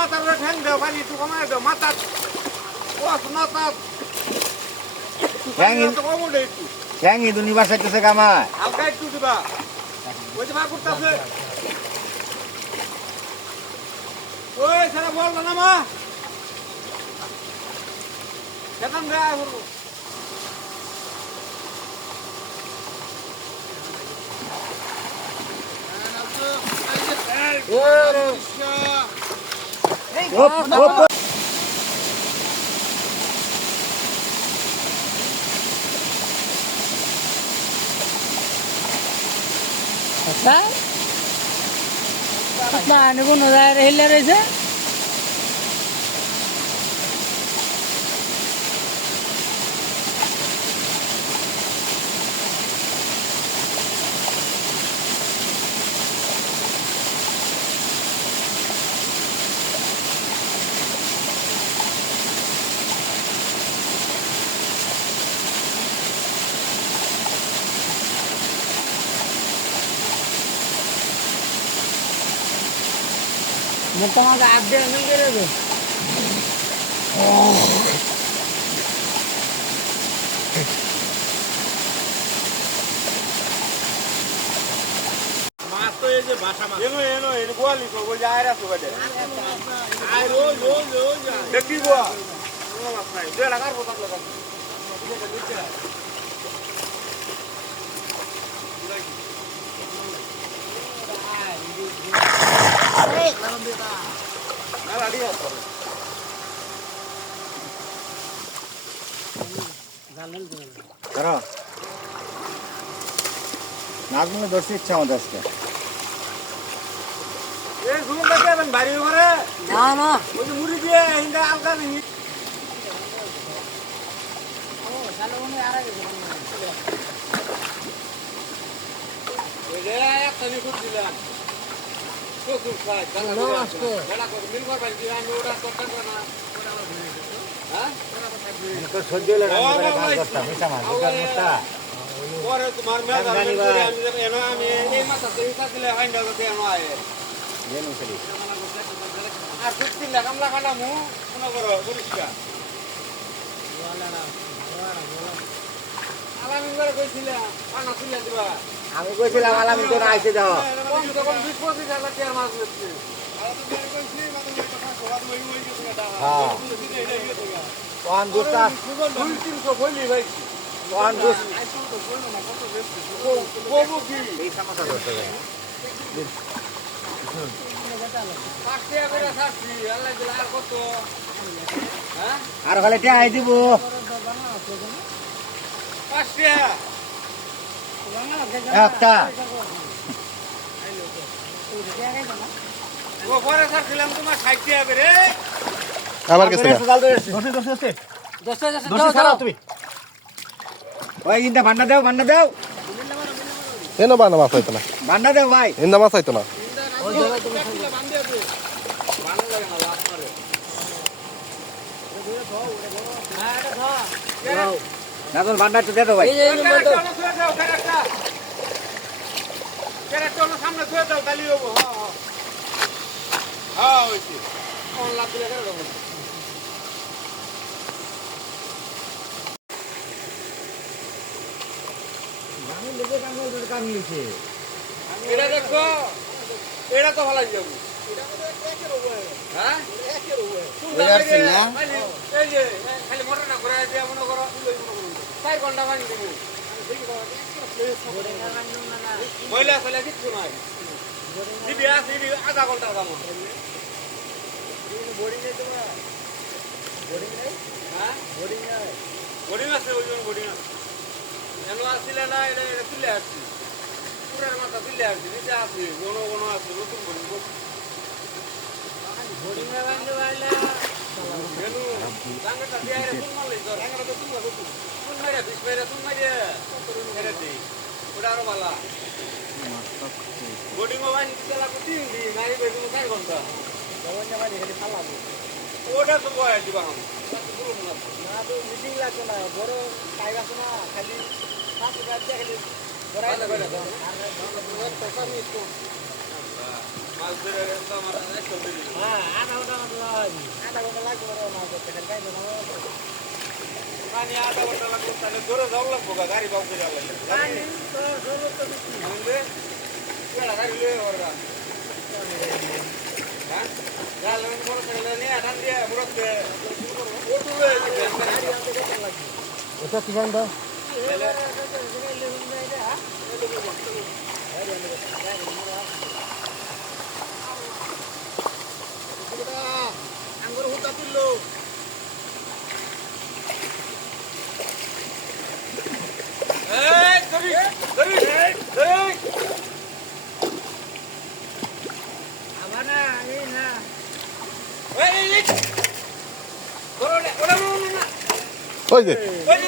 মাথার উপরে ঠ্যাং দাও পানি একটু কমায় দাও মাথা ওয়াস মাথা ঠ্যাং তো কম উঠে একটু ঠ্যাং ইদু নিবার চাইতেছে কামায় হালকা একটু দিবা ওই যে মা করতেছে ওই সারা বল না মা কেমন দেয় কোনো জায়গায় হেলে রয়েছে তোমাকে আপ দিয়ে আমি করে দেবো মাছ তো এই যে বাসা মাছ এনো এনো এনো গোয়ালি কো বল যায় রাসু বাদে আই রোজ রোজ রোজ দেখি গোয়া কোনো মাছ নাই দে লাগার কথা লাগা ধরো নাজমুলে ধরছি ইচ্ছা আমাদের আজকে এ শুনুন দেখেন বাড়ি ঘরে না না ওই যে মুড়ি দিয়ে হিন্দা আলগা নেই ও তাহলে উনি আর আগে ওই যে একটা নিখুঁত দিলাম কসুর খাই দাদা দাদা করে মিলবার বাড়ি দিয়ে আমি ওটা করতে না হ্যাঁ তো সহ্য হলে কাজ করতাম মিঠা মাছ মিঠা পরে তোমার মেয়ে আমি এনো আমি এই মাথা থেকে কাটলে হাইন্ডা করতে এনো আয় জেনু সরি আর সত্যি লাগাম লাগানা মু মনে করো পরিষ্কার আলামিন করে কইছিলাম পানা তুলে দিবা আমি কইছিলাম আলামিন তো না আইছে দাও কম তো কম 20-25 হাজার টাকার মাছ হচ্ছে আর তো বের কইছি মাথা দিয়ে কথা সবাই ওই ওই কিছু না হ্যাঁ কোন দুটা 200-300 কইলি ভাই কোন দুস কবু কি এই সমস্যা করতে হবে কাটিয়া করে থাকি আল্লাহ দিলা আর কত হ্যাঁ আর খালি টাই দিব 5 টাকা একটা ও পরে স্যার খেলাম তোমার 60 টাকা করে আমার কাছে তুমি ওই ইন্দা ভান্ডা দাও এনে বানা মাছ হইতো না ভান্ডা দাও ভাই এনে মাছ হইতো না না তোর ভান্ডা তো দে দাও ভাই সামনে ধুয়ে দাও তালি হবো হ্যাঁ হয়েছে লাভ দিলে এটা দেখো এটা তো ভালো যাবো হ্যাঁ এই যে খালি মোটর না ঘুরে দিয়ে মনে করো 4 ঘন্টা পানি দেবো মহিলা ফেলে কিচ্ছু নাই দিবি আসবি আধা ঘন্টার কাম হ্যাঁ বোর্ডিং আছে ওই জন্য বোর্ডিং আছে এমন আসছিলে না এটা তুলে আসছি পুরের মাথা তুলে আসছি নিচে আসছি গণ আছে নতুন বোর্ডিং টাঙ্গাটা দিয়ে তুল মারলি তো টাঙ্গাটা তো তুল মারে 20 মারে তুল মারে ছেড়ে দিই ওটা আরো ভালো বোর্ডিং বানি দিতে লাগবে 3 দিন নারী কই তুমি 4 ঘন্টা ওটা তো বয় দিবা আমি না তো মিটিং লাগবে না বড় টাইম আছে না খালি 5 টাকা দিয়ে খালি বড়াই না করে দাও আর টাকা মিস তো মাছ ধরে আমার 100 দিন হ্যাঁ আধা ঘন্টা আধা ঘন্টা লাগবে ওরা মাছ ধরতে খালি গাইবে না পানি আধা ঘন্টা লাগবে তাহলে ধরে যাও লাগবো গাড়ি বাউ করে লাগবে পানি তো সর্বোচ্চ বেশি আমাদের কেডা গাড়ি লয়ে ওরা হ্যাঁ জাল মনে করে নিয়ে ধান দিয়ে মুরতে ওটু লয়ে গাড়ি আনতে কত লাগবে এটা কি জানতো আঙ্গুর হুতা তুললো এই ধরি ধরি ধরি আবার না এই না এই ধরো না ওরা না ওই যে ওই